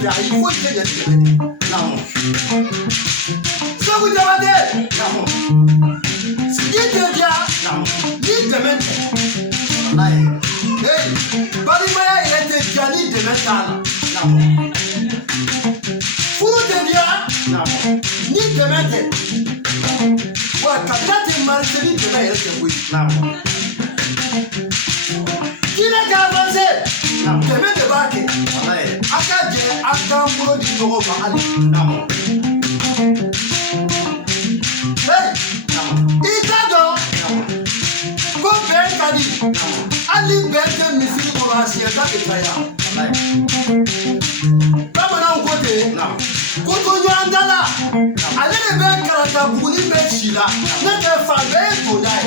bia il faut que je non ça vous demandez non si tu dia non ni demain non hey bali maya il était jani demain non pour te dia non ni demain wa kabinati martini demain il était oui non Kina ka avancer demain de baki akaje akambo di nogo ba ali namo hey itado ko ben kadi ali bete misiri ko asia ta ketaya kama na ukote ko to nyandala ale ne ben karata buni be shila ne be fa be ko dai